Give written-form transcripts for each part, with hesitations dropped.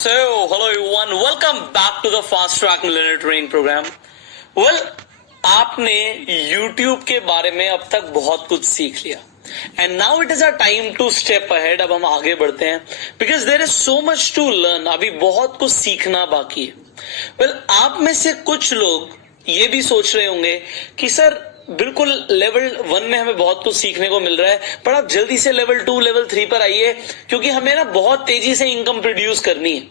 So, hello everyone, welcome back to the Fast Track Millionaire Training Program. Well, आपने YouTube के बारे में अब तक बहुत कुछ सीख लिया and now it is a time to step ahead. अब हम आगे बढ़ते हैं because there is so much to learn. अभी बहुत कुछ सीखना बाकी है. वेल, आप में से कुछ लोग ये भी सोच रहे होंगे कि सर बिल्कुल लेवल 1 में हमें बहुत कुछ सीखने को मिल रहा है, पर आप जल्दी से लेवल 2 लेवल 3 पर आइए क्योंकि हमें ना बहुत तेजी से इनकम प्रोड्यूस करनी है.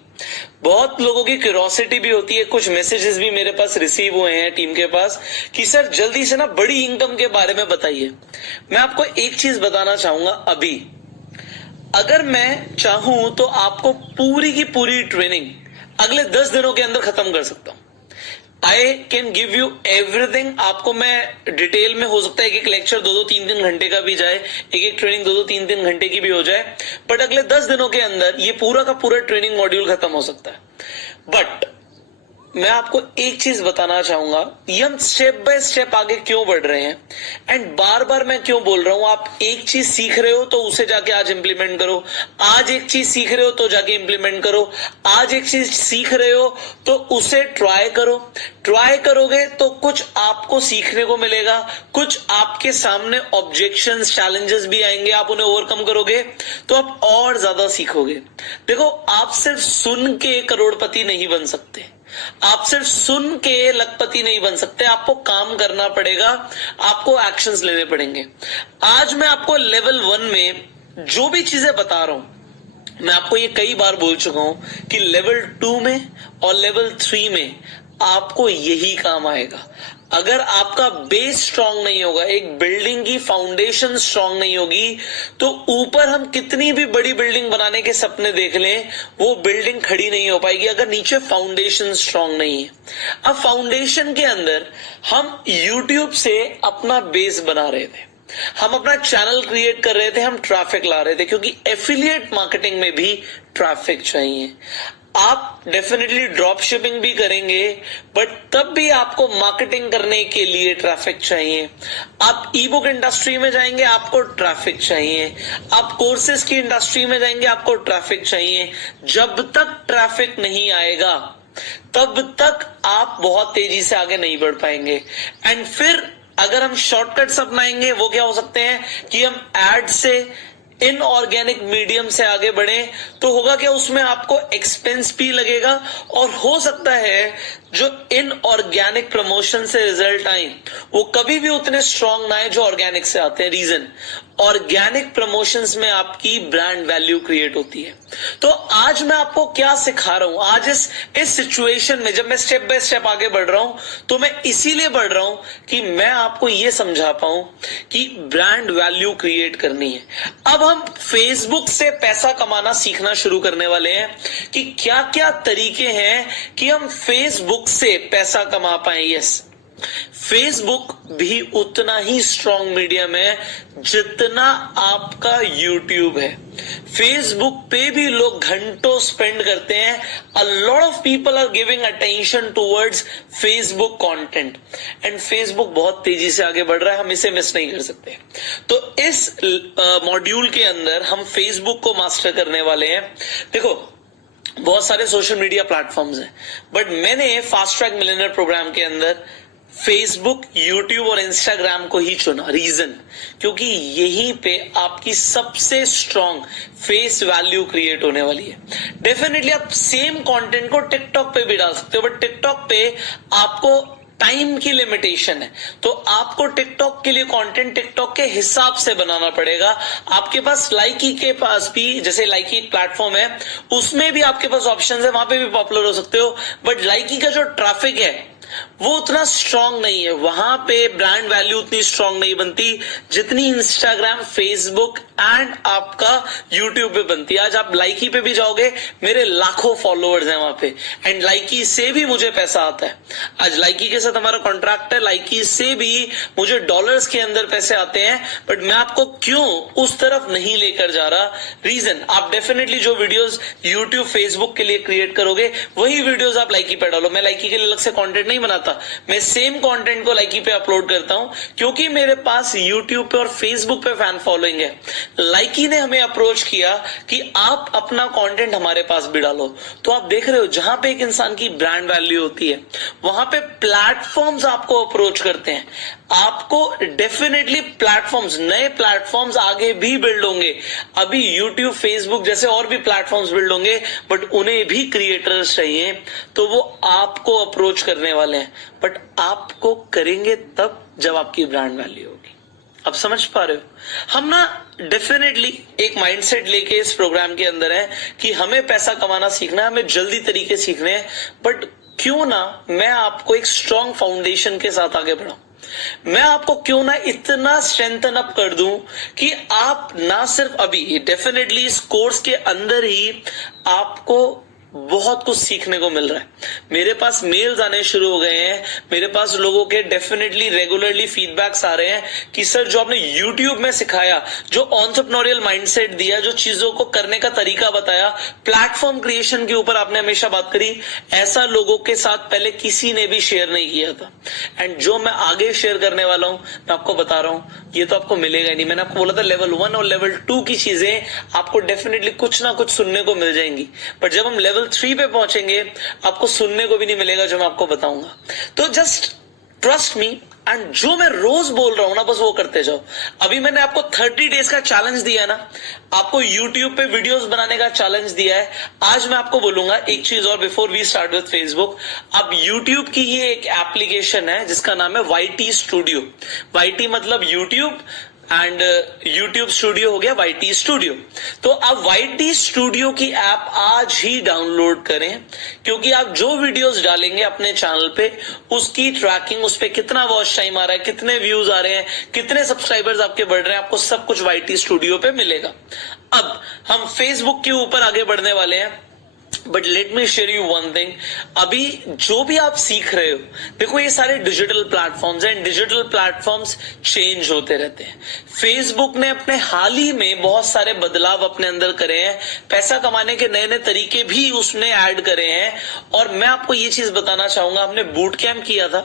बहुत लोगों की क्यूरोसिटी भी होती है. कुछ मैसेजेस भी मेरे पास रिसीव हुए हैं टीम के पास कि सर जल्दी से ना बड़ी इनकम के बारे में बताइए. मैं आपको एक चीज बताना चाहूंगा. अभी अगर मैं चाहूं तो आपको पूरी की पूरी ट्रेनिंग अगले 10 दिनों के अंदर खत्म कर सकता हूं. I can give you everything. आपको मैं डिटेल में, हो सकता है एक लेक्चर 2-2 3-3 घंटे का भी जाए, एक ट्रेनिंग 2-2 3-3 घंटे की भी हो जाए, बट अगले 10 दिनों के अंदर ये पूरा का पूरा ट्रेनिंग मॉड्यूल खत्म हो सकता है. बट मैं आपको एक चीज बताना चाहूंगा, ये हम स्टेप बाय स्टेप आगे क्यों बढ़ रहे हैं एंड बार बार मैं क्यों बोल रहा हूं. आप एक चीज सीख रहे हो तो उसे जाके आज इंप्लीमेंट करो. आज एक चीज सीख रहे हो तो जाके इंप्लीमेंट करो. आज एक चीज सीख रहे हो तो उसे ट्राई करो. ट्राई करोगे तो कुछ आपको सीखने को मिलेगा, कुछ आपके सामने ऑब्जेक्शंस चैलेंजेस भी आएंगे, आप उन्हें ओवरकम करोगे तो आप और ज्यादा सीखोगे. देखो, आप सिर्फ सुन के करोड़पति नहीं बन सकते, आप सिर्फ सुन के लखपति नहीं बन सकते. आपको काम करना पड़ेगा, आपको एक्शंस लेने पड़ेंगे. आज मैं आपको लेवल 1 में जो भी चीजें बता रहा हूं, मैं आपको ये कई बार बोल चुका हूं कि लेवल 2 में और लेवल 3 में आपको यही काम आएगा. अगर आपका बेस स्ट्रांग नहीं होगा, एक बिल्डिंग की फाउंडेशन स्ट्रांग नहीं होगी, तो ऊपर हम कितनी भी बड़ी बिल्डिंग बनाने के सपने देख लें, वो बिल्डिंग खड़ी नहीं हो पाएगी अगर नीचे फाउंडेशन स्ट्रांग नहीं है. अब फाउंडेशन के अंदर हम YouTube से अपना बेस बना रहे थे, हम अपना चैनल क्रिएट कर रहे थे, हम ट्रैफिक ला रहे थे क्योंकि एफिलिएट मार्केटिंग में भी ट्रैफिक चाहिए. आप डेफिनेटली ड्रॉप शिपिंग भी करेंगे, बट तब भी आपको मार्केटिंग करने के लिए ट्रैफिक चाहिए. आप ई बुक इंडस्ट्री में जाएंगे, आपको ट्रैफिक चाहिए. आप कोर्सेज की इंडस्ट्री में जाएंगे, आपको ट्रैफिक चाहिए. जब तक ट्रैफिक नहीं आएगा तब तक आप बहुत तेजी से आगे नहीं बढ़ पाएंगे. एंड फिर अगर हम शॉर्टकट्स अपनाएंगे, वो क्या हो सकते हैं कि हम एड से, इनऑर्गेनिक मीडियम से आगे बढ़े, तो होगा क्या, उसमें आपको एक्सपेंस भी लगेगा और हो सकता है जो इनऑर्गेनिक प्रमोशन से रिजल्ट आए वो कभी भी उतने स्ट्रांग ना आए जो ऑर्गेनिक से आते हैं. रीजन, ऑर्गेनिक प्रमोशंस में आपकी ब्रांड वैल्यू क्रिएट होती है. तो आज मैं आपको क्या सिखा रहा हूं, आज इस सिचुएशन में जब मैं स्टेप बाय स्टेप आगे बढ़ रहा हूं, तो मैं इसीलिए बढ़ रहा हूं कि मैं आपको यह समझा पाऊं कि ब्रांड वैल्यू क्रिएट करनी है. अब हम फेसबुक से पैसा कमाना सीखना शुरू करने वाले हैं कि क्या क्या तरीके हैं कि हम फेसबुक से पैसा कमा पाए. यस, फेसबुक भी उतना ही स्ट्रांग मीडियम है जितना आपका यूट्यूब है. फेसबुक पे भी लोग घंटों स्पेंड करते हैं. A lot of people are giving attention towards Facebook content and Facebook बहुत तेजी से आगे बढ़ रहा है, हम इसे मिस नहीं कर सकते. तो इस मॉड्यूल के अंदर हम फेसबुक को मास्टर करने वाले हैं. देखो, बहुत सारे सोशल मीडिया प्लेटफॉर्म्स हैं, बट मैंने फास्ट ट्रैक मिलियनेयर प्रोग्राम के अंदर फेसबुक, यूट्यूब और इंस्टाग्राम को ही चुना. रीजन, क्योंकि यहीं पे आपकी सबसे स्ट्रांग फेस वैल्यू क्रिएट होने वाली है. डेफिनेटली आप सेम कंटेंट को टिकटॉक पे भी डाल सकते हो, बट टिकटॉक पे आपको टाइम की लिमिटेशन है, तो आपको टिकटॉक के लिए कंटेंट टिकटॉक के हिसाब से बनाना पड़ेगा. आपके पास लाइकी के पास भी, जैसे लाइकी एक प्लेटफॉर्म है, उसमें भी आपके पास ऑप्शंस है, वहां पे भी पॉपुलर हो सकते हो, बट लाइकी का जो ट्रैफिक है वो उतना स्ट्रांग नहीं है. वहां पे ब्रांड वैल्यू उतनी स्ट्रांग नहीं बनती जितनी इंस्टाग्राम, फेसबुक एंड आपका यूट्यूब पे बनती है. आज आप लाइकी पे भी जाओगे, मेरे लाखों फॉलोअर्स हैं वहां पे, एंड लाइकी से भी मुझे पैसा आता है. आज लाइकी के साथ हमारा कॉन्ट्रैक्ट है, लाइकी से भी मुझे डॉलर्स के अंदर पैसे आते हैं, बट मैं आपको क्यों उस तरफ नहीं लेकर जा रहा? रीजन, आप डेफिनेटली जो वीडियोस यूट्यूब फेसबुक के लिए क्रिएट करोगे वही वीडियोस आप लाइकी पे डालो। मैं लाइकी के लिए अलग से कंटेंट नहीं बनाता, मैं सेम कंटेंट को लाइकी पे अपलोड करता हूं, क्योंकि मेरे पास यूट्यूब पे और फेसबुक पे फैन फॉलोइंग है। लाइकी ने हमें अप्रोच किया कि आप अपना कंटेंट हमारे पास भी डालो। तो आप देख रहे हो, जहां पे एक इंसान की ब्रांड वैल्यू होती है वहां पे प्लेटफॉर्म्स आपको अप्रोच करते हैं। आपको डेफिनेटली प्लेटफॉर्म्स, नए प्लेटफॉर्म्स आगे भी बिल्ड होंगे। अभी यूट्यूब फेसबुक जैसे और भी प्लेटफॉर्म्स बिल्ड होंगे, बट उन्हें भी क्रिएटर्स चाहिए, तो वो आपको अप्रोच करने वाले हैं। बट आपको करेंगे तब जब आपकी ब्रांड वैल्यू होगी। अब समझ पा रहे हो? हम ना डेफिनेटली एक माइंडसेट लेके इस प्रोग्राम के अंदर है कि हमें पैसा कमाना सीखना है, हमें जल्दी तरीके सीखने हैं, बट क्यों ना मैं आपको एक स्ट्रॉन्ग फाउंडेशन के साथ आगे बढ़ाऊं। मैं आपको क्यों ना इतना स्ट्रेंथन अप कर दूं कि आप ना सिर्फ अभी, डेफिनेटली इस कोर्स के अंदर ही आपको बहुत कुछ सीखने को मिल रहा है। मेरे पास मेल्स आने शुरू हो गए हैं, मेरे पास लोगों के डेफिनेटली रेगुलरली फीडबैक्स आ रहे हैं कि सर जो आपने यूट्यूब में सिखाया, जो एंटरप्रेन्योरियल माइंडसेट दिया, जो चीजों को करने का तरीका बताया, प्लेटफॉर्म क्रिएशन के ऊपर आपने हमेशा बात करी, ऐसा लोगों के साथ पहले किसी ने भी शेयर नहीं किया था। एंड जो मैं आगे शेयर करने वाला हूं, मैं आपको बता रहा हूं, ये तो आपको मिलेगा ही नहीं। मैंने आपको बोला था लेवल 1 और लेवल 2 की चीजें आपको डेफिनेटली कुछ ना कुछ सुनने को मिल जाएंगी, बट जब हम लेवल 3 पे पहुंचेंगे आपको सुनने को भी नहीं मिलेगा जो मैं आपको बताऊंगा। तो जस्ट ट्रस्ट मी, एंड जो मैं रोज बोल रहा हूं ना, बस वो करते जाओ। अभी मैंने आपको 30 डेज का चैलेंज दिया है ना, आपको यूट्यूब पे वीडियोस बनाने का चैलेंज दिया है। आज मैं आपको बोलूंगा एक चीज और before we start with Facebook. अब यूट्यूब की ही एक एप्लीकेशन है जिसका नाम है YT स्टूडियो। YT मतलब यूट्यूब, एंड यूट्यूब स्टूडियो हो गया YT स्टूडियो। तो आप YT स्टूडियो की ऐप आज ही डाउनलोड करें, क्योंकि आप जो वीडियोस डालेंगे अपने चैनल पे उसकी ट्रैकिंग, उस पे कितना वॉच टाइम आ रहा है, कितने व्यूज आ रहे हैं, कितने सब्सक्राइबर्स आपके बढ़ रहे हैं, आपको सब कुछ YT स्टूडियो पे मिलेगा। अब हम फेसबुक के ऊपर आगे बढ़ने वाले हैं, but let me share you one thing. अभी जो भी आप सीख रहे हो, देखो ये सारे डिजिटल प्लेटफॉर्म्स हैं, डिजिटल प्लेटफॉर्म्स चेंज होते रहते हैं। फेसबुक ने अपने हाल ही में बहुत सारे बदलाव अपने अंदर करे हैं, पैसा कमाने के नए नए तरीके भी उसने ऐड करे हैं। और मैं आपको ये चीज बताना चाहूंगा, हमने बूट कैंप किया था,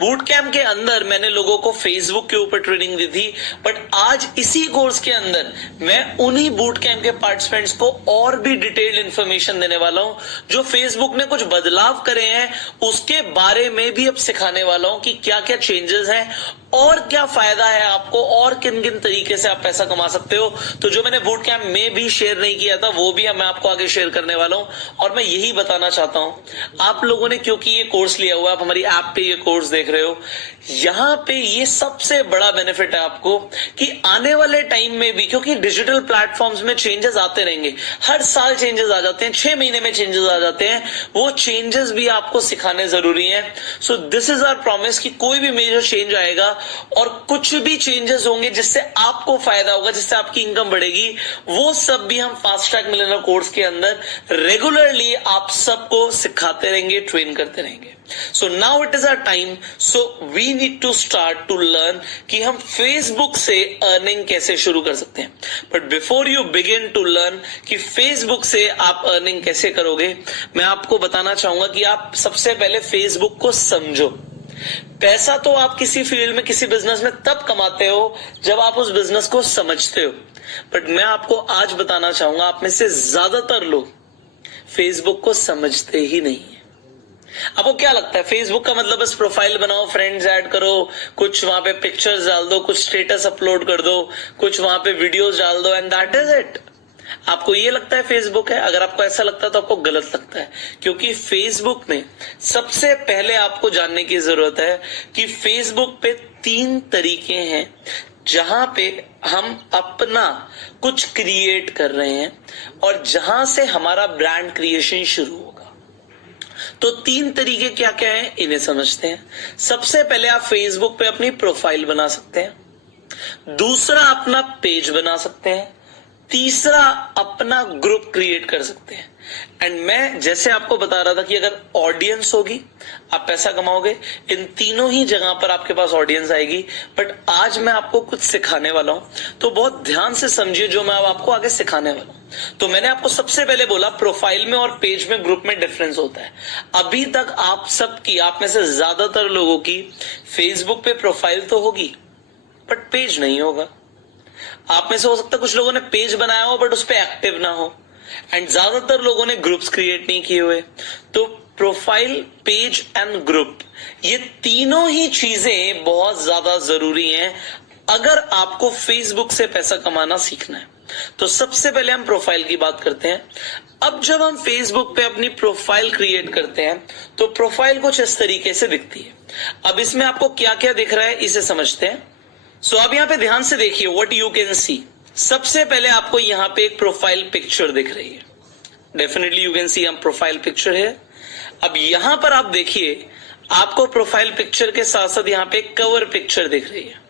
बूट कैंप के अंदर मैंने लोगों को फेसबुक के ऊपर ट्रेनिंग दी थी, बट आज इसी कोर्स के अंदर मैं उन्हीं बूट कैंप के पार्टिसिपेंट्स को और भी डिटेल्ड इंफॉर्मेशन देने वाला हूं। जो फेसबुक ने कुछ बदलाव करे हैं उसके बारे में भी अब सिखाने वाला हूं कि क्या क्या चेंजेस हैं और क्या फायदा है आपको, और किन किन तरीके से आप पैसा कमा सकते हो। तो जो मैंने बूट कैंप में भी शेयर नहीं किया था वो भी मैं आपको आगे शेयर करने वाला हूं। और मैं यही बताना चाहता हूं, आप लोगों ने क्योंकि ये कोर्स लिया हुआ है, आप हमारी ऐप पे ये कोर्स देख रहे हो, यहां पे ये सबसे बड़ा बेनिफिट है आपको कि आने वाले टाइम में भी, क्योंकि डिजिटल प्लेटफॉर्म्स में चेंजेस आते रहेंगे, हर साल चेंजेस आ जाते हैं, 6 महीने में चेंजेस आ जाते हैं, वो चेंजेस भी आपको सिखाने जरूरी है। So this is our promise कि कोई भी मेजर चेंज आएगा और कुछ भी चेंजेस होंगे जिससे आपको फायदा होगा, जिससे आपकी इनकम बढ़ेगी, वो सब भी हम फास्ट ट्रैक मिलियनेयर कोर्स के अंदर रेगुलरली आप सबको सिखाते रहेंगे, ट्रेन करते रहेंगे। So now it is our time, so we need to start to learn कि हम Facebook से अर्निंग कैसे शुरू कर सकते हैं। But before you begin to learn कि Facebook से आप अर्निंग कैसे करोगे, मैं आपको बताना चाहूंगा कि आप सबसे पहले Facebook को समझो। पैसा तो आप किसी फील्ड में, किसी बिजनेस में तब कमाते हो जब आप उस बिजनेस को समझते हो, बट मैं आपको आज बताना चाहूंगा आप में से ज्यादातर लोग फेसबुक को समझते ही नहीं है। आपको क्या लगता है फेसबुक का मतलब बस प्रोफाइल बनाओ, फ्रेंड्स ऐड करो, कुछ वहां पे पिक्चर्स डाल दो, कुछ स्टेटस अपलोड कर दो, कुछ वहां पे वीडियोस डाल दो, एंड दैट इज इट। आपको ये लगता है फेसबुक है? अगर आपको ऐसा लगता है तो आपको गलत लगता है, क्योंकि फेसबुक में सबसे पहले आपको जानने की जरूरत है कि फेसबुक पे 3 तरीके हैं जहां पे हम अपना कुछ क्रिएट कर रहे हैं और जहां से हमारा ब्रांड क्रिएशन शुरू होगा। तो 3 तरीके क्या क्या हैं, इन्हें समझते हैं। सबसे पहले आप फेसबुक पे अपनी प्रोफाइल बना सकते हैं, दूसरा अपना पेज बना सकते हैं, तीसरा, अपना ग्रुप क्रिएट कर सकते हैं। एंड मैं जैसे आपको बता रहा था कि अगर ऑडियंस होगी आप पैसा कमाओगे, इन तीनों ही जगह पर आपके पास ऑडियंस आएगी। बट आज मैं आपको कुछ सिखाने वाला हूं, तो बहुत ध्यान से समझिए जो मैं अब आपको आगे सिखाने वाला हूं। तो मैंने आपको सबसे पहले बोला प्रोफाइल में और पेज में, ग्रुप में डिफरेंस होता है। अभी तक आप में से ज्यादातर लोगों की फेसबुक पे प्रोफाइल तो होगी बट पेज नहीं होगा। आप में से हो सकता है कुछ लोगों ने पेज बनाया हो बट उस पर एक्टिव ना हो, एंड ज्यादातर लोगों ने ग्रुप्स क्रिएट नहीं किए हुए। तो प्रोफाइल, पेज एंड ग्रुप, ये तीनों ही चीजें बहुत ज्यादा जरूरी हैं अगर आपको फेसबुक से पैसा कमाना सीखना है। तो सबसे पहले हम प्रोफाइल की बात करते हैं। अब जब हम फेसबुक पे अपनी प्रोफाइल क्रिएट करते हैं तो प्रोफाइल कुछ इस तरीके से दिखती है। अब इसमें आपको क्या क्या दिख रहा है इसे समझते हैं। सो अब यहां पे ध्यान से देखिए, व्हाट यू कैन सी। सबसे पहले आपको यहां पे एक प्रोफाइल पिक्चर दिख रही है। डेफिनेटली यू कैन सी हम प्रोफाइल पिक्चर है। अब यहां पर आप देखिए, आपको प्रोफाइल पिक्चर के साथ साथ यहां पे एक कवर पिक्चर दिख रही है।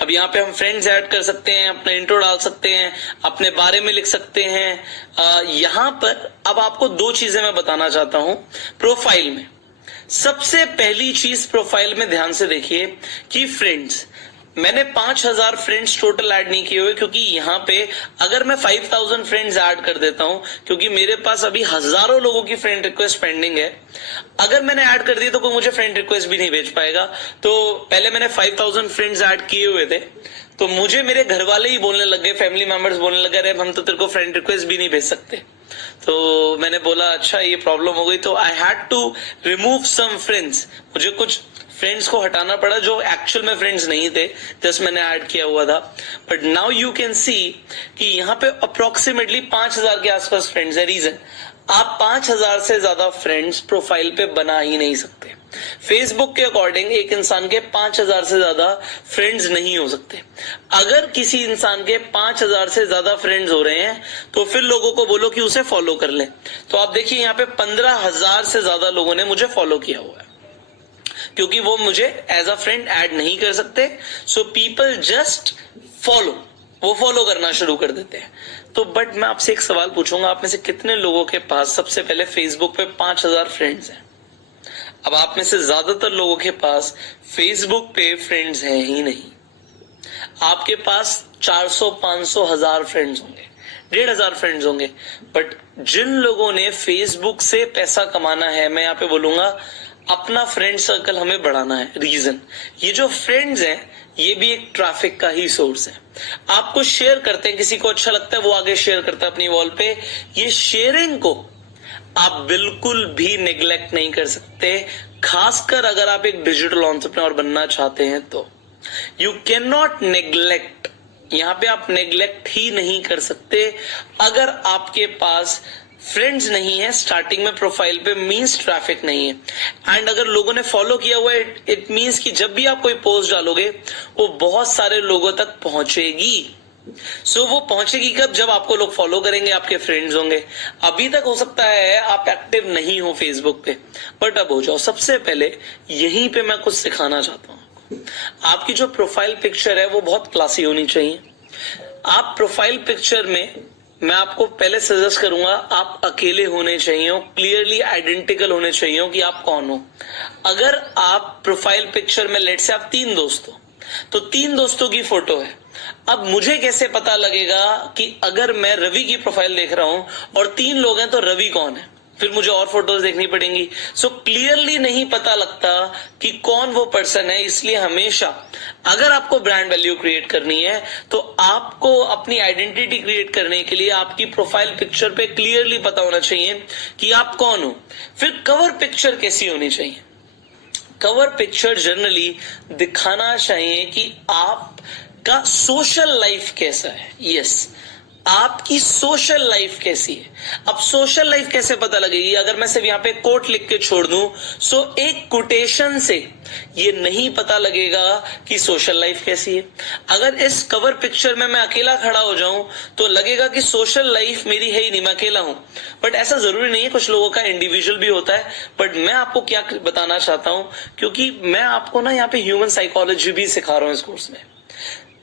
अब यहां पे हम फ्रेंड्स ऐड कर सकते हैं, अपना इंट्रो डाल सकते हैं, अपने बारे में लिख सकते हैं। यहां पर अब आपको दो चीजें मैं बताना चाहता हूं प्रोफाइल में। सबसे पहली चीज प्रोफाइल में ध्यान से देखिए कि फ्रेंड्स, मैंने 5000 फ्रेंड्स टोटल ऐड नहीं किए हुए, क्योंकि यहां पे अगर मैं 5000 फ्रेंड्स ऐड कर देता हूं, क्योंकि मेरे पास अभी हजारों लोगों की फ्रेंड रिक्वेस्ट पेंडिंग है, अगर मैंने ऐड कर दी तो कोई मुझे फ्रेंड रिक्वेस्ट भी नहीं भेज पाएगा। तो पहले मैंने 5000 फ्रेंड्स ऐड किए हुए थे, तो मुझे मेरे घर वाले ही बोलने लग गए, फैमिली मेंबर्स बोलने लगे, अरे हम तो तेरे को फ्रेंड रिक्वेस्ट भी नहीं भेज सकते। तो मैंने बोला अच्छा ये प्रॉब्लम हो गई, तो I had to remove some friends. मुझे कुछ फ्रेंड्स को हटाना पड़ा जो एक्चुअल में फ्रेंड्स नहीं थे, जस्ट मैंने ऐड किया हुआ था। But now you can see कि यहाँ पे अप्रोक्सीमेटली 5000 के आसपास फ्रेंड्स है। रीजन, आप 5000 से ज्यादा फ्रेंड्स प्रोफाइल पे बना ही नहीं सकते। फेसबुक के अकॉर्डिंग एक इंसान के 5000 से ज्यादा फ्रेंड्स नहीं हो सकते। अगर किसी इंसान के 5000 से ज्यादा फ्रेंड्स हो रहे हैं तो फिर लोगों को बोलो कि उसे फॉलो कर ले। तो आप देखिए यहाँ पे 15000 से ज्यादा लोगों ने मुझे फॉलो किया हुआ है, क्योंकि वो मुझे एज अ फ्रेंड ऐड नहीं कर सकते। सो पीपल जस्ट फॉलो, वो फॉलो करना शुरू कर देते हैं। तो बट मैं आपसे एक सवाल पूछूंगा, आप में से कितने लोगों के पास सबसे पहले फेसबुक पे 5000 फ्रेंड्स हैं? अब आप में से ज्यादातर लोगों के पास फेसबुक पे फ्रेंड्स हैं ही नहीं। आपके पास 400, 500, 1000 फ्रेंड्स होंगे, 1500 फ्रेंड्स होंगे। बट जिन लोगों ने फेसबुक से पैसा कमाना है, मैं यहाँ पे बोलूंगा अपना फ्रेंड सर्कल हमें बढ़ाना है। रीजन, ये जो फ्रेंड्स हैं ये भी एक ट्रैफिक का ही सोर्स है। आपको शेयर करते हैं, किसी को अच्छा लगता है वो आगे शेयर करता है अपनी वॉल पे। ये शेयरिंग को आप बिल्कुल भी नेग्लेक्ट नहीं कर सकते, खासकर अगर आप एक डिजिटल एंटरप्रेन्योर बनना चाहते हैं तो। यू कैन नॉट नेग्लेक्ट, यहां पे आप नेग्लेक्ट ही नहीं कर सकते। अगर आपके पास फ्रेंड्स नहीं है स्टार्टिंग में प्रोफाइल पे, मींस ट्रैफिक नहीं है। एंड अगर लोगों ने फॉलो किया हुआ है, इट मींस कि जब भी आप कोई पोस्ट डालोगे वो बहुत सारे लोगों तक पहुंचेगी। सो वो पहुंचेगी कब? जब आपको लोग फॉलो करेंगे, आपके फ्रेंड्स होंगे। अभी तक हो सकता है आप एक्टिव नहीं हो फेसबुक पे, बट अब हो जाओ। सबसे पहले यहीं पे मैं कुछ सिखाना चाहता हूं। आपकी जो प्रोफाइल पिक्चर है वो बहुत क्लासी होनी चाहिए। आप प्रोफाइल पिक्चर में, मैं आपको पहले सजेस्ट करूंगा, आप अकेले होने चाहिए, क्लियरली आइडेंटिकल होने चाहिए कि आप कौन हो। अगर आप प्रोफाइल पिक्चर में लेट से आप 3 दोस्त हो, तो 3 दोस्तों की फोटो है। अब मुझे कैसे पता लगेगा कि अगर मैं रवि की प्रोफाइल देख रहा हूं और 3 लोग हैं तो रवि कौन है? फिर मुझे और फोटोज देखनी पड़ेंगी। सो क्लियरली नहीं पता लगता कि कौन वो पर्सन है। इसलिए हमेशा अगर आपको ब्रांड वैल्यू क्रिएट करनी है तो आपको अपनी आइडेंटिटी क्रिएट करने के लिए आपकी प्रोफाइल पिक्चर पे क्लियरली पता होना चाहिए कि आप कौन हो। फिर कवर पिक्चर कैसी होनी चाहिए? कवर पिक्चर जनरली दिखाना चाहिए कि आपका सोशल लाइफ कैसा है। यस, आपकी सोशल लाइफ कैसी है। अब सोशल लाइफ कैसे पता लगेगी? अगर मैं सिर्फ यहाँ पे कोट लिख के छोड़ दूं, सो एक कोटेशन से ये नहीं पता लगेगा कि सोशल लाइफ कैसी है। अगर इस कवर पिक्चर में मैं अकेला खड़ा हो जाऊं तो लगेगा कि सोशल लाइफ मेरी है ही नहीं, मैं अकेला हूं। बट ऐसा जरूरी नहीं है, कुछ लोगों का इंडिविजुअल भी होता है। बट मैं आपको क्या बताना चाहता हूं, क्योंकि मैं आपको ना यहाँ पे ह्यूमन साइकोलॉजी भी सिखा रहा हूं इस कोर्स में।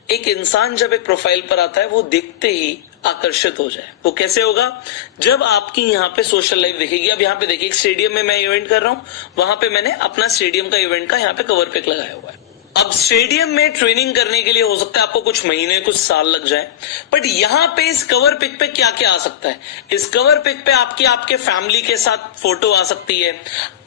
एक इंसान जब एक प्रोफाइल पर आता है वो देखते ही आकर्षित हो जाए। वो कैसे होगा? जब आपकी यहाँ पे सोशल लाइफ दिखेगी। अब यहाँ पे देखिए, एक स्टेडियम में मैं इवेंट कर रहा हूँ, वहां पे मैंने अपना स्टेडियम का इवेंट का यहाँ पे कवर पिक लगाया हुआ है। अब स्टेडियम में ट्रेनिंग करने के लिए हो सकता है आपको कुछ महीने कुछ साल लग जाए, बट यहाँ पे इस कवर पिक पे क्या क्या आ सकता है? इस कवर पिक पे आपके फैमिली के साथ फोटो आ सकती है।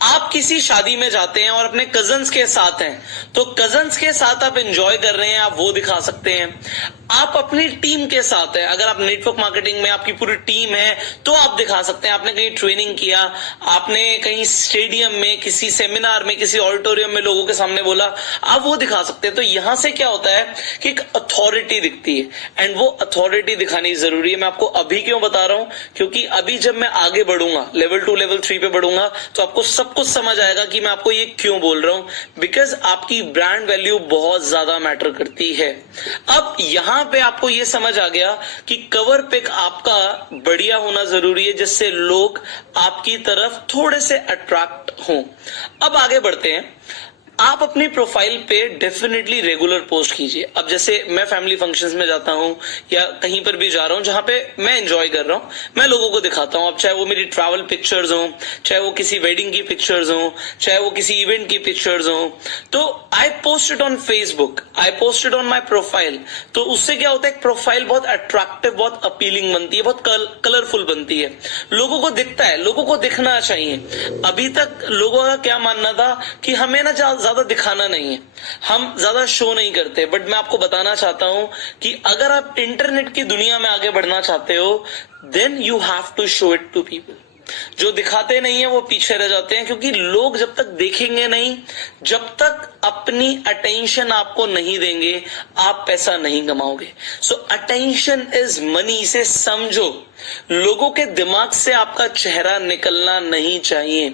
आप किसी शादी में जाते हैं और अपने कजन्स के साथ हैं, तो कजन्स के साथ आप एंजॉय कर रहे हैं, आप वो दिखा सकते हैं। आप अपनी टीम के साथ हैं, अगर आप नेटवर्क मार्केटिंग में आपकी पूरी टीम है तो आप दिखा सकते हैं। आपने कहीं ट्रेनिंग किया, आपने कहीं स्टेडियम में, किसी सेमिनार में, किसी ऑडिटोरियम में लोगों के सामने बोला, आप वो दिखा सकते हैं। तो यहां से क्या होता है कि एक अथॉरिटी दिखती है, एंड वो अथॉरिटी दिखानी जरूरी है। मैं आपको अभी क्यों बता रहा हूं? क्योंकि अभी जब मैं आगे बढ़ूंगा, लेवल 2 लेवल 3 पे बढ़ूंगा, तो आपको सब कुछ समझ आएगा कि मैं आपको ये क्यों बोल रहा हूं। बिकॉज आपकी ब्रांड वैल्यू बहुत ज्यादा मैटर करती है। अब यहां पे आपको ये समझ आ गया कि कवर पिक आपका बढ़िया होना जरूरी है, जिससे लोग आपकी तरफ थोड़े से अट्रैक्ट हों। अब आगे बढ़ते हैं। आप अपनी प्रोफाइल पे डेफिनेटली रेगुलर पोस्ट कीजिए। अब जैसे मैं फैमिली फंक्शंस में जाता हूं या कहीं पर भी जा रहा हूं जहां पे मैं एंजॉय कर रहा हूं, मैं लोगों को दिखाता हूं। अब चाहे वो मेरी ट्रैवल पिक्चर्स हो, चाहे वो किसी वेडिंग की पिक्चर्स हो, चाहे वो किसी इवेंट की पिक्चर्स हो, तो I post it on Facebook, I post it on my profile. तो उससे क्या होता है, प्रोफाइल बहुत अट्रैक्टिव, बहुत अपीलिंग बनती है, बहुत कलरफुल बनती है, लोगों को दिखता है, लोगों को दिखना चाहिए। अभी तक लोगों का क्या मानना था कि हमें ना ज्यादा दिखाना नहीं है, हम ज्यादा शो नहीं करते। बट मैं आपको बताना चाहता हूं कि अगर आप इंटरनेट की दुनिया में आगे बढ़ना चाहते हो, then you have to show it to people. जो दिखाते नहीं है वो पीछे रह जाते हैं, क्योंकि लोग जब तक देखेंगे नहीं, जब तक अपनी अटेंशन आपको नहीं देंगे, आप पैसा नहीं कमाओगे। सो अटेंशन इज मनी, इसे समझो। लोगों के दिमाग से आपका चेहरा निकलना नहीं चाहिए,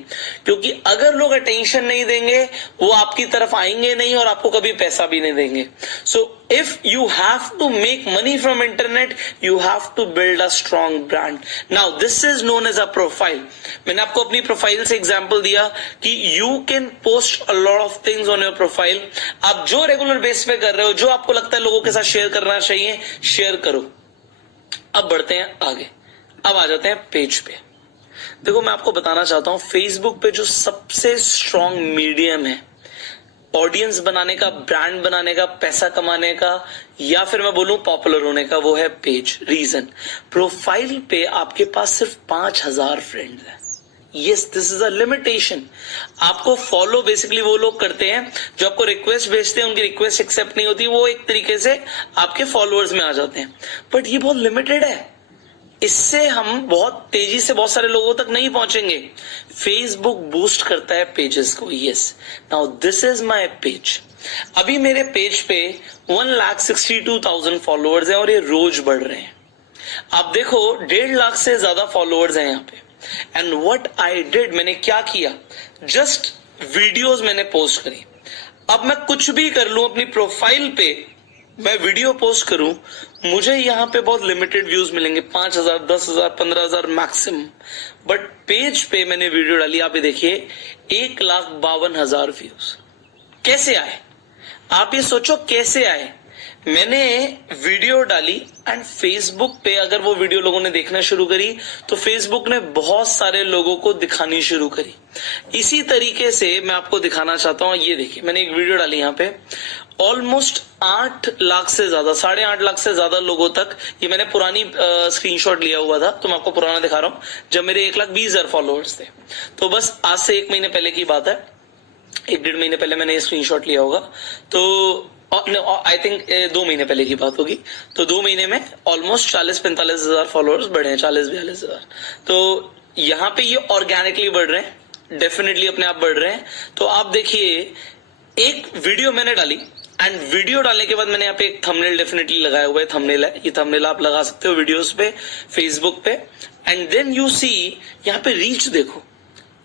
क्योंकि अगर लोग अटेंशन नहीं देंगे, वो आपकी तरफ आएंगे नहीं और आपको कभी पैसा भी नहीं देंगे। सो if you have to make money from internet, you have to build a strong brand. Now this is known as a profile. मैंने आपको अपनी प्रोफाइल से एग्जांपल दिया कि you can post a lot of things on your profile. आप जो regular base पे कर रहे हो, जो आपको लगता है लोगों के साथ शेयर करना चाहिए, शेयर करो। अब बढ़ते हैं आगे। अब आ जाते हैं पेज पे। देखो, मैं आपको बताना चाहता हूं, फेसबुक पे जो सबसे स्ट्रॉन्ग मीडियम है ऑडियंस बनाने का, ब्रांड बनाने का, पैसा कमाने का, या फिर मैं बोलूं पॉपुलर होने का, वो है पेज। रीजन, प्रोफाइल पे आपके पास सिर्फ 5000 फ्रेंड्स हैं। Yes, this is a limitation. आपको फॉलो बेसिकली वो लोग करते हैं जो आपको रिक्वेस्ट भेजते हैं, उनकी रिक्वेस्ट एक्सेप्ट नहीं होती, वो एक तरीके से आपके फॉलोअर्स में आ जाते हैं। बट ये बहुत लिमिटेड है, इससे हम बहुत तेजी से बहुत सारे लोगों तक नहीं पहुंचेंगे। फेसबुक बूस्ट करता है पेजेस को। Yes, now this is my page. अभी मेरे पेज पे 1,62,000 फॉलोअर्स हैं और ये रोज बढ़ रहे हैं। आप देखो, 1.5 लाख से ज्यादा फॉलोअर्स हैं यहाँ पे। एंड व्हाट आई डिड, मैंने क्या किया, जस्ट वीडियोस मैंने पोस्ट करी। अब मैं कुछ भी कर लूं अपनी प्रोफाइल पे, मैं वीडियो पोस्ट करूं, मुझे यहाँ पे बहुत लिमिटेड व्यूज मिलेंगे, 5,000, 10,000, 15,000 मैक्सिमम। बट पेज पे मैंने वीडियो डाली, आप ये देखिए, 1,52,000 व्यूज। कैसे आए? आप ये सोचो कैसे आए। मैंने वीडियो डाली एंड फेसबुक पे अगर वो वीडियो लोगों ने देखना शुरू करी, तो फेसबुक ने बहुत सारे लोगों को दिखानी शुरू करी। इसी तरीके से मैं आपको दिखाना चाहता हूं, ये देखिए, मैंने एक वीडियो डाली यहाँ पे, ऑलमोस्ट 8 लाख से ज्यादा, 8.5 लाख से ज्यादा लोगों तक, ये मैंने पुरानी स्क्रीनशॉट लिया हुआ था, तो मैं आपको पुराना दिखा रहा हूं, जब मेरे 1,20,000 फॉलोअर्स थे। तो बस आज से 1 महीने पहले की बात है, 1-1.5 महीने पहले मैंने ये स्क्रीनशॉट लिया होगा। तो आई थिंक 2 महीने पहले की बात होगी। तो 2 महीने में ऑलमोस्ट 40-45 हजार फॉलोअर्स बढ़े हैं, 40-42 हजार। तो यहाँ पे ये ऑर्गेनिकली बढ़ रहे हैं, डेफिनेटली अपने आप बढ़ रहे हैं। तो आप देखिए, एक वीडियो मैंने डाली एंड वीडियो डालने के बाद मैंने यहाँ पे एक थंबनेल डेफिनेटली लगाया हुआ है, थंबनेल है, ये थंबनेल आप लगा सकते हो वीडियोस पे, फेसबुक पे। एंड देन यू सी, यहाँ पे रीच देखो,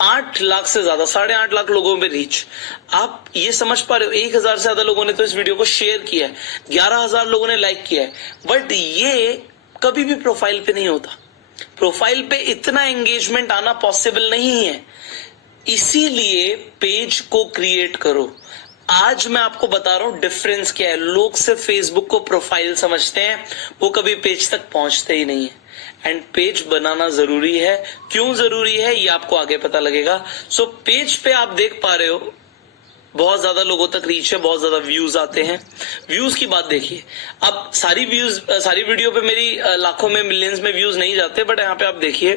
8 लाख से ज्यादा, 8.5 लाख लोगों में रीच। आप ये समझ पा रहे हो, 1,000 से ज्यादा लोगों ने तो इस वीडियो को शेयर किया है, 11,000 लोगों ने लाइक किया है। बट ये कभी भी प्रोफाइल पे नहीं होता। प्रोफाइल पे इतना एंगेजमेंट आना पॉसिबल नहीं है। इसीलिए पेज को क्रिएट करो। आज मैं आपको बता रहा हूं डिफरेंस क्या है। लोग सिर्फ फेसबुक को प्रोफाइल समझते हैं, वो कभी पेज तक पहुंचते ही नहीं है। एंड पेज बनाना जरूरी है। क्यों जरूरी है ये आपको आगे पता लगेगा। सो पेज पे आप देख पा रहे हो बहुत ज्यादा लोगों तक रीच है, बहुत ज्यादा व्यूज आते हैं। व्यूज की बात देखिए, अब सारी वीडियो पे मेरी लाखों में मिलियंस में व्यूज नहीं जाते, बट यहाँ पे आप देखिए,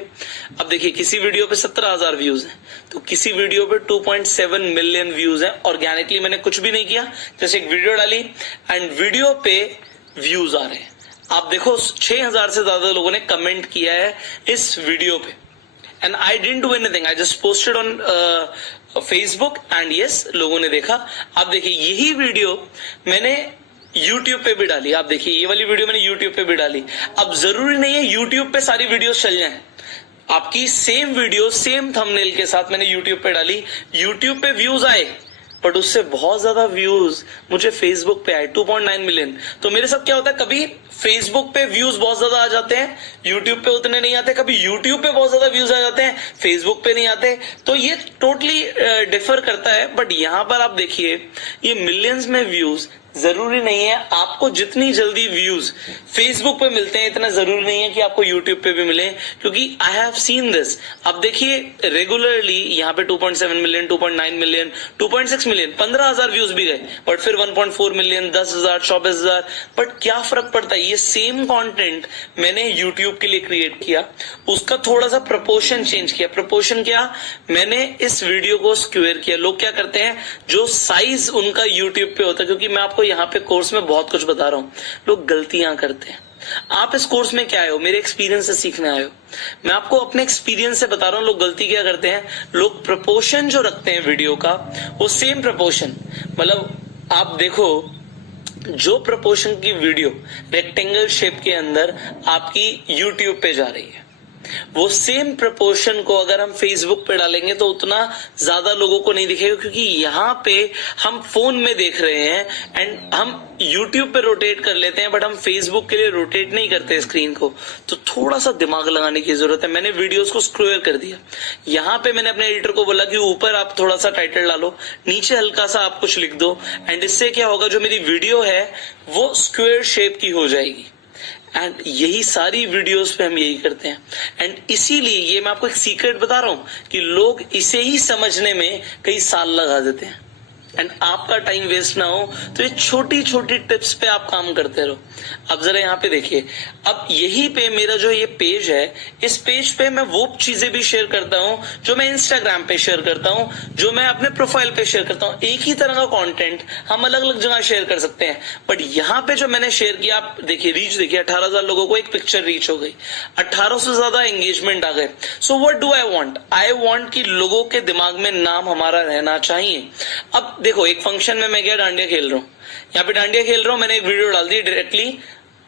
अब देखिए किसी वीडियो पे 17,000 व्यूज हैं, तो किसी वीडियो पे 2.7 मिलियन व्यूज हैं। ऑर्गेनिकली मैंने कुछ भी नहीं किया, जैसे एक वीडियो डाली एंड वीडियो पे व्यूज आ रहे हैं। आप देखो 6,000 से ज्यादा लोगों ने कमेंट किया है इस वीडियो पे। And I didn't do anything, I just posted on Facebook and yes, लोगों ने देखा। आप देखिए यही वीडियो मैंने YouTube पे भी डाली। आप देखिए ये वाली वीडियो मैंने YouTube पे भी डाली। अब जरूरी नहीं है YouTube पे सारी वीडियोस चल जाएं। आपकी सेम वीडियो सेम थंबनेल के साथ मैंने YouTube पे डाली, YouTube पे व्यूज आए, बट उससे बहुत ज्यादा व्यूज मुझे फेसबुक पे आए, 2.9 मिलियन। तो मेरे साथ क्या होता है, कभी फेसबुक पे व्यूज बहुत ज्यादा आ जाते हैं, यूट्यूब पे उतने नहीं आते। कभी यूट्यूब पे बहुत ज्यादा व्यूज आ जाते हैं, फेसबुक पे नहीं आते। तो ये टोटली डिफर करता है। बट यहां पर आप देखिए ये मिलियंस में व्यूज, जरूरी नहीं है आपको जितनी जल्दी व्यूज फेसबुक पे मिलते हैं इतना जरूरी नहीं है कि आपको यूट्यूब पे भी मिले, क्योंकि आई हैव सीन दिस। अब देखिए रेगुलरली यहाँ पे 2.7 मिलियन, 2.9 मिलियन, 2.6 मिलियन, 15,000 व्यूज भी गए, बट फिर 1.4 मिलियन, 10,000, 24,000। बट क्या फर्क पड़ता है, ये सेम कंटेंट मैंने यूट्यूब के लिए क्रिएट किया, उसका थोड़ा सा प्रपोर्शन चेंज किया। प्रपोर्शन क्या, मैंने इस वीडियो को स्क्वेयर किया। लोग क्या करते हैं, जो साइज उनका यूट्यूब पे होता है, क्योंकि मैं आपको यहाँ पे कोर्स में बहुत कुछ बता रहा हूँ, लोग गलतियां करते हैं। आप इस कोर्स में क्या आए हो, मेरे एक्सपीरियंस से सीखने आए हो। मैं आपको अपने एक्सपीरियंस से बता रहा हूँ लोग गलती क्या करते हैं। लोग प्रपोर्शन जो रखते हैं वीडियो का, वो सेम प्रपोर्शन, मतलब आप देखो जो प्रपोर्शन की वीडियो रेक्टेंगल शेप के अंदर आपकी यूट्यूब पे जा रही है, वो सेम प्रपोर्शन को अगर हम फेसबुक पे डालेंगे तो उतना ज्यादा लोगों को नहीं दिखेगा, क्योंकि यहाँ पे हम फोन में देख रहे हैं एंड हम यूट्यूब पे रोटेट कर लेते हैं, बट हम फेसबुक के लिए रोटेट नहीं करते स्क्रीन को। तो थोड़ा सा दिमाग लगाने की जरूरत है। मैंने वीडियोस को स्क्रोल कर दिया, यहाँ पे मैंने अपने एडिटर को बोला कि ऊपर आप थोड़ा सा टाइटल डालो, नीचे हल्का सा आप कुछ लिख दो, एंड इससे क्या होगा, जो मेरी वीडियो है वो स्क्वायर शेप की हो जाएगी। एंड यही सारी वीडियोस पे हम यही करते हैं। एंड इसीलिए ये मैं आपको एक सीक्रेट बता रहा हूं कि लोग इसे ही समझने में कई साल लगा देते हैं। एंड आपका टाइम वेस्ट ना हो तो ये छोटी छोटी टिप्स पे आप काम करते रहो। अब जरा यहाँ पे देखिए, अब यही पे मेरा जो ये पेज है, इस पेज पे मैं वो चीजें भी शेयर करता हूँ जो मैं इंस्टाग्राम पे शेयर करता हूँ, जो मैं अपने प्रोफाइल पे शेयर करता हूँ। एक ही तरह का कंटेंट हम अलग अलग जगह शेयर कर सकते हैं, बट यहाँ पे जो मैंने शेयर किया, आप देखिए रीच देखिए, 18,000 लोगों को एक पिक्चर रीच हो गई, 1800 से ज्यादा एंगेजमेंट आ गए। So what do I want, I want कि लोगों के दिमाग में नाम हमारा रहना चाहिए। अब देखो एक फंक्शन में मैं गया, डांडिया खेल रहा हूँ, यहाँ पे डांडिया खेल रहा हूँ, मैंने एक वीडियो डाल दी डायरेक्टली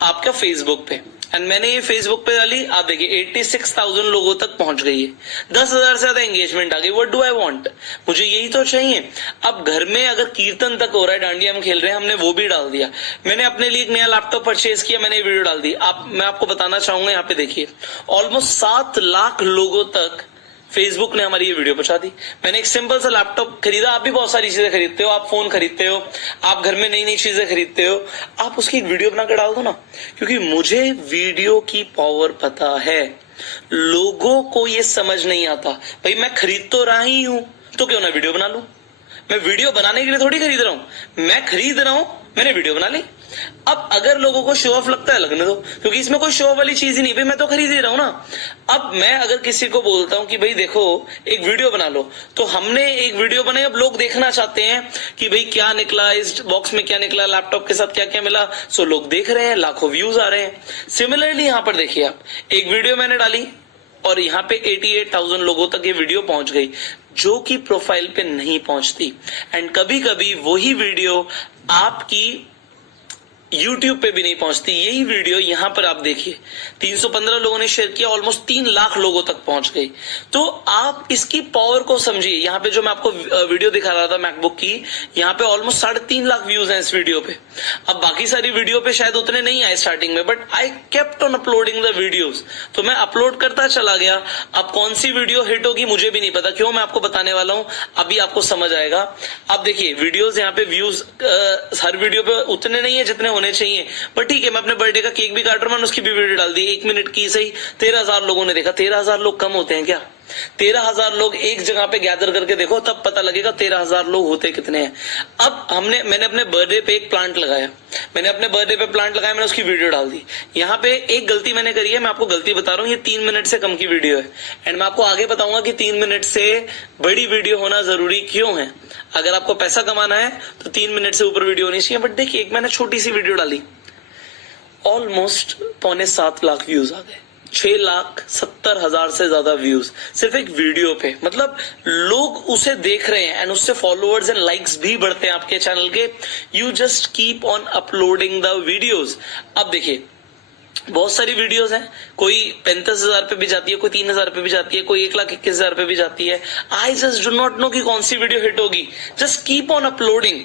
आपका फेसबुक पे, एंड मैंने ये फेसबुक पे डाली, आप देखिए 86,000 लोगों तक पहुंच गई है, 10,000 से ज्यादा एंगेजमेंट आ गई। व्हाट डू आई वांट, मुझे यही तो चाहिए। अब घर में अगर कीर्तन तक हो रहा है, डांडिया हम खेल रहे हैं, हमने वो भी डाल दिया। मैंने अपने लिए एक नया लैपटॉप परचेज किया, मैंने वीडियो डाल दी। मैं आपको बताना चाहूंगा, यहाँ पे देखिए ऑलमोस्ट 7 लाख लोगों तक फेसबुक ने हमारी ये वीडियो पहुंचा दी। मैंने एक सिंपल सा लैपटॉप खरीदा, आप भी बहुत सारी चीजें खरीदते हो, आप फोन खरीदते हो, आप घर में नई नई चीजें खरीदते हो, आप उसकी एक वीडियो बनाकर डाल दो ना, क्योंकि मुझे वीडियो की पावर पता है। लोगों को ये समझ नहीं आता, भाई मैं खरीद तो रहा ही हूं तो क्यों ना वीडियो बना लूं। मैं वीडियो बनाने के लिए थोड़ी खरीद रहा हूं, मैं खरीद रहा हूं, मैंने वीडियो बना ली। अब अगर लोगों को शो ऑफ लगता है, लगने दो, क्योंकि इसमें कोई शो ऑफ वाली चीज ही नहीं, भाई मैं तो खरीद ही रहा हूं ना। अब मैं अगर किसी को बोलता हूं कि भाई देखो एक वीडियो बना लो, तो हमने एक वीडियो बनाई, अब लोग देखना चाहते हैं कि भाई क्या निकला इस बॉक्स में, क्या निकला लैपटॉप के साथ, क्या क्या मिला। सो लोग देख रहे हैं, लाखों व्यूज आ रहे हैं। सिमिलरली यहां पर देखिए, आप एक वीडियो मैंने डाली और यहाँ पे 88,000 लोगों तक ये वीडियो पहुंच गई, जो कि प्रोफाइल पे नहीं पहुंचती। एंड कभी कभी वही वीडियो आपकी YouTube पे भी नहीं पहुंचती। यही वीडियो यहां पर आप देखिए, 315 लोगों ने शेयर किया, ऑलमोस्ट 3 लाख लोगों तक पहुंच गई। तो आप इसकी पावर को समझिए। यहाँ पे जो मैं आपको वीडियो दिखा रहा था मैकबुक की, यहाँ पे ऑलमोस्ट 3.5 लाख व्यूज हैं इस वीडियो पे। अब बाकी सारी वीडियो पे शायद उतने नहीं आए स्टार्टिंग में, but I kept on uploading the videos. तो मैं अपलोड करता चला गया। अब कौन सी वीडियो हिट होगी मुझे भी नहीं पता, क्यों, मैं आपको बताने वाला हूं, अभी आपको समझ आएगा। अब देखिए वीडियोज यहाँ पे व्यूज हर वीडियो पे उतने नहीं है जितने होने चाहिए, पर ठीक है, मैं अपने बर्थडे का केक भी काट रहा हूं, मैंने उसकी भी वीडियो डाल दी, 1 मिनट की सही, 13,000 लोगों ने देखा। 13,000 लोग कम होते हैं क्या? 13,000 लोग एक जगह पे गैदर करके देखो, तब पता लगेगा 13,000 लोग होते कितने हैं। अब मैंने अपने बर्थडे पे एक प्लांट लगाया, मैंने उसकी वीडियो डाल दी। यहाँ पे एक गलती मैंने करी है, मैं आपको गलती बता रहा हूँ, ये 3 मिनट से कम की वीडियो है, एंड मैं आपको आगे बताऊंगा कि 3 मिनट से बड़ी वीडियो होना जरूरी क्यों है। अगर आपको पैसा कमाना है तो 3 मिनट से ऊपर वीडियो होनी चाहिए। बट देखिए, एक मैंने छोटी सी वीडियो डाली, ऑलमोस्ट 6.25 लाख व्यूज आ गए, 6,70,000 से ज्यादा व्यूज सिर्फ एक वीडियो पे। मतलब लोग उसे देख रहे हैं एंड उससे फॉलोअर्स एंड लाइक्स भी बढ़ते हैं आपके चैनल के। You just keep on uploading the videos. अब देखिए, बहुत सारी वीडियोस हैं, कोई 35,000 पे भी जाती है, कोई 3,000 पे भी जाती है, कोई 1,21,000 पे भी जाती है। I just do not know कि कौन सी वीडियो हिट होगी। जस्ट कीप ऑन अपलोडिंग,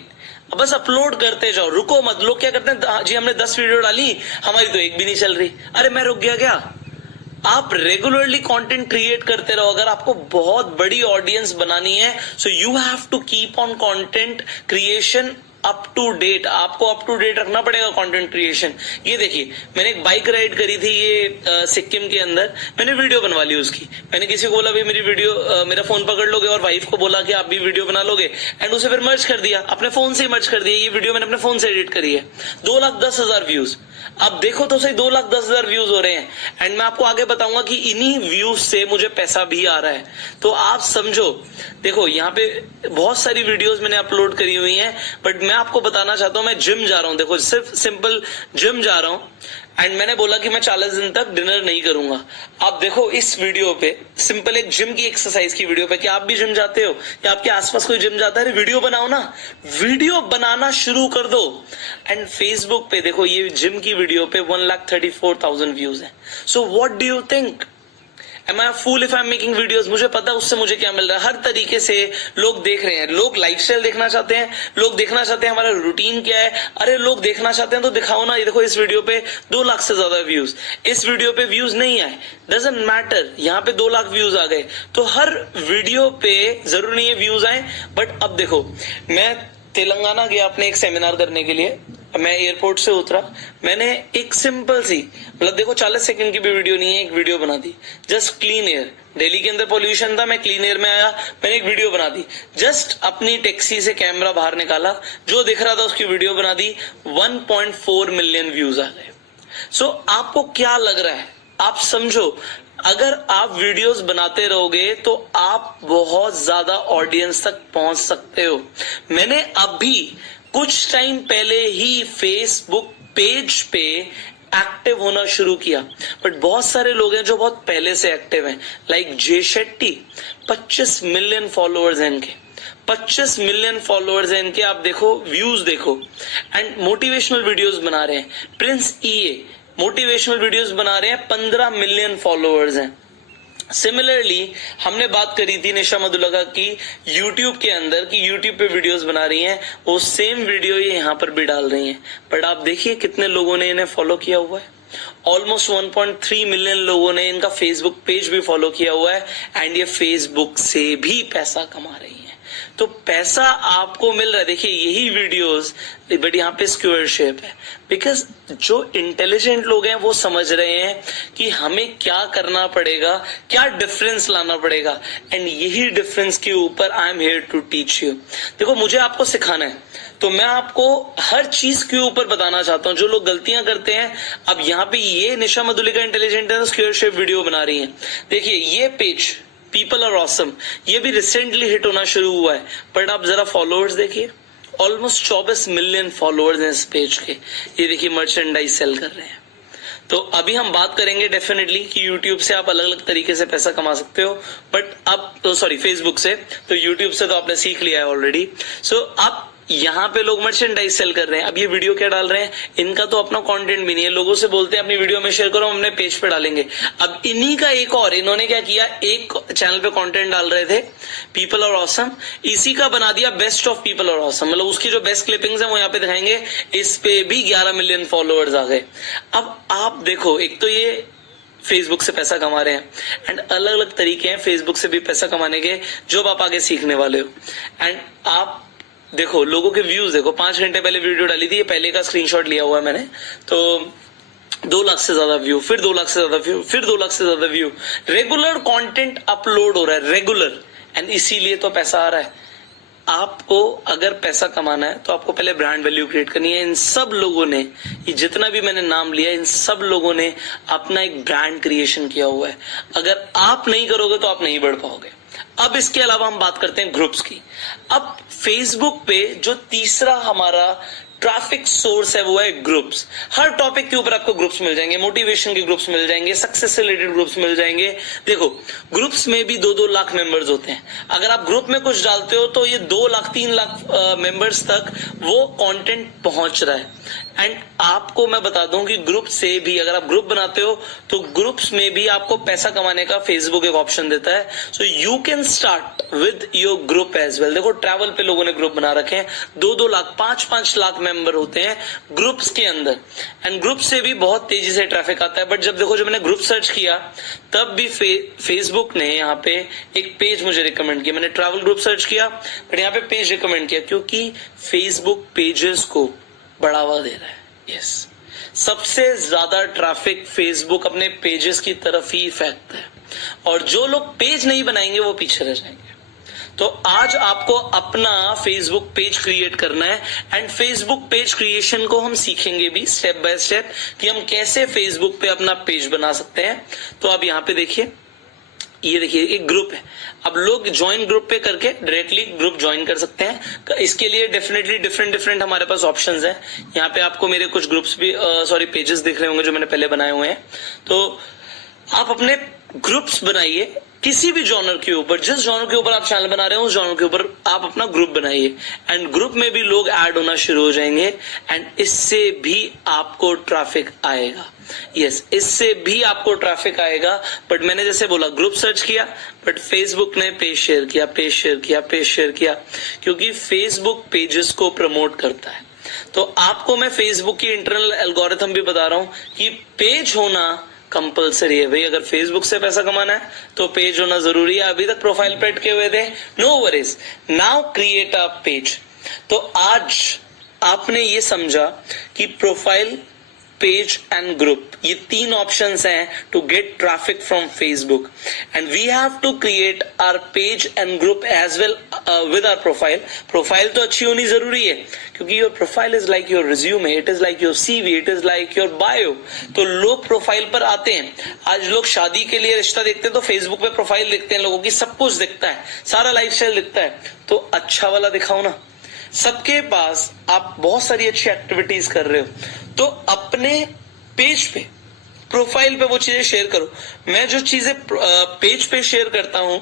बस अपलोड करते जाओ, रुको मत। लोग क्या करते हैं, जी हमने 10 वीडियो डाली, हमारी तो एक भी नहीं चल रही, अरे मैं रुक गया क्या? आप रेगुलरली कंटेंट क्रिएट करते रहो। अगर आपको बहुत बड़ी ऑडियंस बनानी है, so you have to keep on content creation up to date. आपको अप टू डेट रखना पड़ेगा कंटेंट क्रिएशन। ये देखिए, मैंने एक बाइक राइड करी थी ये सिक्किम के अंदर, मैंने वीडियो बनवा ली उसकी। मैंने किसी को बोला भाई मेरी वीडियो, मेरा फोन पकड़ लोगे, और वाइफ को बोला कि आप भी वीडियो बना लोगे, एंड उसे फिर मर्ज कर दिया, अपने फोन से ही मर्ज कर दिया। ये वीडियो मैंने अपने फोन से एडिट करी है, 2,10,000 व्यूज। अब देखो तो सही, 2,10,000 व्यूज हो रहे हैं, एंड मैं आपको आगे बताऊंगा कि इन्हीं व्यूज से मुझे पैसा भी आ रहा है। तो आप समझो, देखो यहाँ पे बहुत सारी वीडियोस मैंने अपलोड करी हुई हैं, बट मैं आपको बताना चाहता हूं, मैं जिम जा रहा हूं। देखो, सिर्फ सिंपल जिम जा रहा हूं, एंड मैंने बोला कि मैं 40 दिन तक डिनर नहीं करूंगा। आप देखो इस वीडियो पे, सिंपल एक जिम की एक्सरसाइज की वीडियो पे, कि आप भी जिम जाते हो या आपके आसपास कोई जिम जाता है, वीडियो बनाओ ना, वीडियो बनाना शुरू कर दो। एंड फेसबुक पे देखो, ये जिम की वीडियो पे 1,34,000 व्यूज है। So what do you think? Am I a fool if I'm making videos? मुझे पता है उससे मुझे क्या मिल रहा है। हर तरीके से लोग देख रहे हैं, लोग लाइफस्टाइल देखना चाहते हैं, लोग देखना चाहते हैं हमारा रूटीन क्या है। अरे लोग देखना चाहते हैं तो दिखाओ ना। ये देखो, इस वीडियो पे 2 लाख से ज्यादा व्यूज, इस वीडियो पे व्यूज नहीं आए, डजंट मैटर, यहाँ पे 2 लाख व्यूज आ गए। तो हर वीडियो पे जरूरी नहीं है व्यूज आए। बट अब देखो, मैं तेलंगाना गया अपने एक सेमिनार करने के लिए, मैं एयरपोर्ट से उतरा, मैंने एक सिंपल सी, मतलब देखो 40 सेकंड की भी वीडियो नहीं है, एक वीडियो बना दी, जस्ट क्लीन एयर। दिल्ली के अंदर पॉल्यूशन था, मैं क्लीन एयर में आया, मैंने एक वीडियो बना दी, जस्ट अपनी टैक्सी से कैमरा बाहर निकाला, जो दिख रहा था उसकी वीडियो बना दी, 1.4 मिलियन व्यूज आ गए। सो आपको क्या लग रहा है? आप समझो, अगर आप वीडियोस बनाते रहोगे तो आप बहुत ज्यादा ऑडियंस तक पहुंच सकते हो। मैंने अभी कुछ टाइम पहले ही फेसबुक पेज पे एक्टिव होना शुरू किया, बट बहुत सारे लोग हैं जो बहुत पहले से एक्टिव हैं, लाइक जे शेट्टी, 25 मिलियन फॉलोअर्स हैं इनके, 25 मिलियन फॉलोअर्स हैं इनके। आप देखो, व्यूज देखो, एंड मोटिवेशनल वीडियोस बना रहे हैं। प्रिंस ईए मोटिवेशनल वीडियोस बना रहे हैं, 15 मिलियन फॉलोअर्स हैं। सिमिलरली हमने बात करी थी निशा मधुलगा की YouTube के अंदर, कि YouTube पे वीडियोस बना रही हैं, वो सेम वीडियो ये यहाँ पर भी डाल रही हैं, बट आप देखिए कितने लोगों ने इन्हें फॉलो किया हुआ है। ऑलमोस्ट 1.3 मिलियन लोगों ने इनका फेसबुक पेज भी फॉलो किया हुआ है, एंड ये फेसबुक से भी पैसा कमा रही है। तो पैसा आपको मिल रहा है। देखिए, यही वीडियोस, बट यहाँ पे स्क्वायर शेप है, बिकॉज जो इंटेलिजेंट लोग हैं वो समझ रहे हैं कि हमें क्या करना पड़ेगा, क्या डिफरेंस लाना पड़ेगा, एंड यही डिफरेंस के ऊपर I am here to teach you. देखो, मुझे आपको सिखाना है, तो मैं आपको हर चीज के ऊपर बताना चाहता हूँ। जो लोग गलतियां करते हैं, अब यहाँ पे ये निशा मधुलिका इंटेलिजेंट है, स्क्वायर शेप वीडियो बना रही है। देखिए, ये पेज पीपल आर ऑसम, ये भी रिसेंटली हिट होना शुरू हुआ है, बट आप जरा फॉलोअर्स देखिए, ऑलमोस्ट 24 मिलियन फॉलोअर्स हैं इस पेज के। ये देखिए, मर्चेंडाइज सेल कर रहे हैं। तो अभी हम बात करेंगे डेफिनेटली कि YouTube से आप अलग अलग तरीके से पैसा कमा सकते हो, बट अब तो फेसबुक से, तो YouTube से तो आपने सीख लिया है ऑलरेडी। सो आप यहाँ पे लोग मर्चेंडाइज सेल कर रहे हैं। अब ये वीडियो क्या डाल रहे हैं, इनका तो अपना कंटेंट भी नहीं है, लोगों से बोलते हैं अपनी वीडियो में शेयर करो, हम अपने पेज पे डालेंगे। अब इन्हीं का एक और, इन्होंने क्या किया, एक चैनल पे कंटेंट डाल रहे थे पीपल आर ऑसम, इसी का बना दिया best of people are awesome, मतलब उसकी जो बेस्ट क्लिपिंग्स है वो यहाँ पे दिखाएंगे। इस पे भी 11 मिलियन फॉलोअर्स आ गए। अब आप देखो, एक तो ये फेसबुक से पैसा कमा रहे हैं, एंड अलग अलग तरीके हैं फेसबुक से भी पैसा कमाने के, जो आप आगे सीखने वाले हो। एंड आप देखो लोगों के व्यूज देखो, 5 घंटे पहले वीडियो डाली थी, ये पहले का स्क्रीनशॉट लिया हुआ है मैंने, तो 2 लाख से ज्यादा व्यू, फिर 2 लाख से ज्यादा व्यू, फिर 2 लाख से ज्यादा व्यू। रेगुलर कंटेंट अपलोड हो रहा है, रेगुलर, एंड इसीलिए तो पैसा आ रहा है। आपको अगर पैसा कमाना है तो आपको पहले ब्रांड वैल्यू क्रिएट करनी है। इन सब लोगों ने, ये जितना भी मैंने नाम लिया, इन सब लोगों ने अपना एक ब्रांड क्रिएशन किया हुआ है। अगर आप नहीं करोगे तो आप नहीं बढ़ पाओगे। अब इसके अलावा हम बात करते हैं ग्रुप्स की। अब फेसबुक पे जो तीसरा हमारा ट्रैफिक सोर्स है वो है ग्रुप्स। हर टॉपिक के ऊपर आपको ग्रुप्स मिल जाएंगे, मोटिवेशन के ग्रुप्स मिल जाएंगे, सक्सेस से रिलेटेड ग्रुप्स मिल जाएंगे। देखो ग्रुप्स में भी 2-2 लाख मेंबर्स होते हैं। अगर आप ग्रुप में कुछ डालते हो तो ये 2 लाख 3 लाख मेंबर्स तक वो कंटेंट पहुंच रहा है। एंड आपको मैं बता दूं कि ग्रुप से भी, अगर आप ग्रुप बनाते हो तो ग्रुप्स में भी आपको पैसा कमाने का फेसबुक एक ऑप्शन देता है। So you can start with your group as well. देखो ट्रैवल पे लोगों ने ग्रुप बना रखे हैं, 2-2 लाख 5-5 लाख मेंबर होते हैं ग्रुप्स के अंदर, एंड ग्रुप से भी बहुत तेजी से ट्रैफिक आता है। बट जब देखो, जब मैंने ग्रुप सर्च किया तब भी फेसबुक ने यहाँ पे एक पेज मुझे रिकमेंड किया। मैंने ट्रैवल ग्रुप सर्च किया बट यहाँ पे पेज रिकमेंड किया, क्योंकि फेसबुक पेजेस को बढ़ावा दे रहा है। यस, सबसे ज्यादा ट्रैफिक फेसबुक अपने पेजेस की तरफ ही फेंकता है, और जो लोग पेज नहीं बनाएंगे वो पीछे रह जाएंगे। तो आज आपको अपना फेसबुक पेज क्रिएट करना है, एंड फेसबुक पेज क्रिएशन को हम सीखेंगे भी स्टेप बाय स्टेप कि हम कैसे फेसबुक पे अपना पेज बना सकते हैं। तो आप यहाँ पे देखिए, ये देखिए एक ग्रुप है। अब लोग ज्वाइन ग्रुप पे करके डायरेक्टली ग्रुप ज्वाइन कर सकते हैं। इसके लिए डेफिनेटली डिफरेंट हमारे पास ऑप्शंस हैं। यहाँ पे आपको मेरे कुछ ग्रुप्स भी पेजेस दिख रहे होंगे जो मैंने पहले बनाए हुए हैं। तो आप अपने ग्रुप्स बनाइए किसी भी जॉनर के ऊपर, जिस जॉनर के ऊपर आप चैनल बना रहे हो उस जॉनर के ऊपर आप अपना ग्रुप बनाइए, एंड ग्रुप में भी लोग ऐड होना शुरू हो जाएंगे, एंड इससे भी आपको ट्रैफिक आएगा। यस, इससे भी आपको ट्रैफिक आएगा। बट मैंने जैसे बोला, ग्रुप सर्च किया बट फेसबुक ने पेज शेयर किया, क्योंकि फेसबुक पेजेस को प्रमोट करता है। तो आपको मैं फेसबुक की इंटरनल एल्गोरिथम भी बता रहा हूं कि पेज होना कंपलसरी है। भाई अगर फेसबुक से पैसा कमाना है तो पेज होना जरूरी है। अभी तक प्रोफाइल पे अटके हुए थे, no worries, now create a page. तो आज आपने ये समझा कि प्रोफाइल, पेज एंड ग्रुप, ये 3 ऑप्शंस हैं to get traffic from Facebook, and we have to create our page and group as well with our profile. Profile तो अच्छी होनी जरूरी है, क्योंकि your profile is like your resume, it is like your CV, it is like your bio. तो लोग profile पर आते हैं। आज लोग शादी के लिए रिश्ता देखते हैं तो फेसबुक पे प्रोफाइल देखते हैं, लोगों की सब कुछ दिखता है, सारा लाइफस्टाइल दिखता है। तो अच्छा वाला दिखाओ ना। सबके पास आप बहुत सारी अच्छी एक्टिविटीज कर रहे हो, तो अपने पेज पे, प्रोफाइल पे वो चीजें शेयर करो। मैं जो चीजें पेज पे शेयर करता हूं,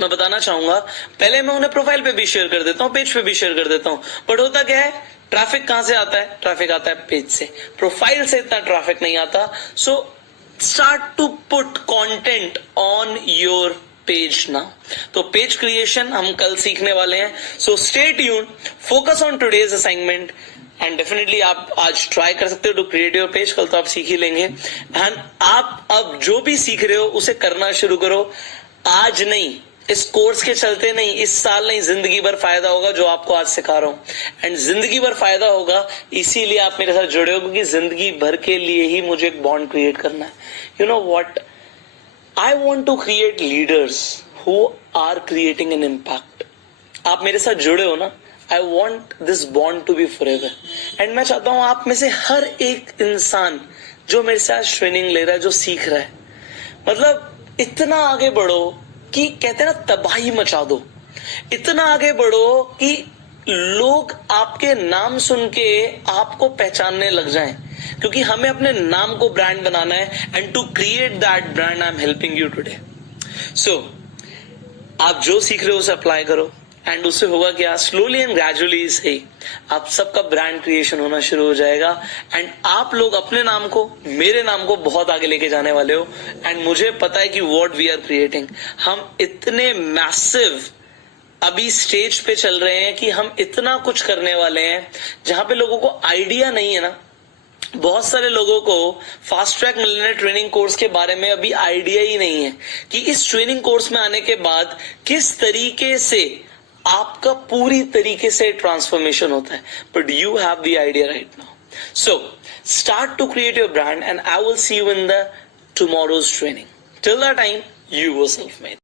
मैं बताना चाहूंगा, पहले मैं उन्हें प्रोफाइल पे भी शेयर कर देता हूं, पेज पे भी शेयर कर देता हूं। बट होता क्या है, ट्रैफिक कहां से आता है? ट्रैफिक आता है पेज से, प्रोफाइल से इतना ट्रैफिक नहीं आता। So start to put content on your page ना। तो पेज क्रिएशन हम कल सीखने वाले हैं। So stay tuned, focus on today's assignment, and definitely आप आज ट्राई कर सकते हो टू क्रिएट योर पेज। कल तो आप सीख ही लेंगे, एंड आप अब जो भी सीख रहे हो उसे करना शुरू करो। आज नहीं, इस कोर्स के चलते नहीं, इस साल नहीं, जिंदगी भर फायदा होगा जो आपको आज सिखा रहा हूं। एंड जिंदगी भर फायदा होगा, इसीलिए आप मेरे साथ जुड़े हो, क्योंकि जिंदगी भर के लिए ही मुझे एक बॉन्ड क्रिएट करना है। You know what, I want to create leaders who are creating an impact. आप मेरे साथ जुड़े हो ना, I want this bond to be forever. And मैं चाहता हूं आप में से हर एक इंसान जो मेरे साथ ट्रेनिंग ले रहा है, जो सीख रहा है, मतलब इतना आगे बढ़ो कि कहते हैं ना, तबाही मचा दो। इतना आगे बढ़ो कि लोग आपके नाम सुन के आपको पहचानने लग जाएं, क्योंकि हमें अपने नाम को ब्रांड बनाना है, and to create that brand I am helping you today. So आप जो सीख रहे हो उसे अप्लाई करो, एंड उससे होगा क्या, स्लोली एंड ग्रेजुअली सही आप सबका ब्रांड क्रिएशन होना शुरू हो जाएगा एंड आप लोग अपने नाम को, मेरे नाम को बहुत आगे लेके जाने वाले हो। एंड मुझे पता है कि व्हाट वी आर क्रिएटिंग, हम इतने मैसिव अभी स्टेज पे चल रहे हैं कि हम इतना कुछ करने वाले हैं जहां पे लोगों को आइडिया नहीं है ना। बहुत सारे लोगों को fast track millionaire training course के बारे में अभी आइडिया ही नहीं है कि इस ट्रेनिंग कोर्स में आने के बाद किस तरीके से आपका पूरी तरीके से ट्रांसफॉर्मेशन होता है। But you have the idea right now, so start to create your brand and I will see you in the tomorrow's training. Till the time, you were self made.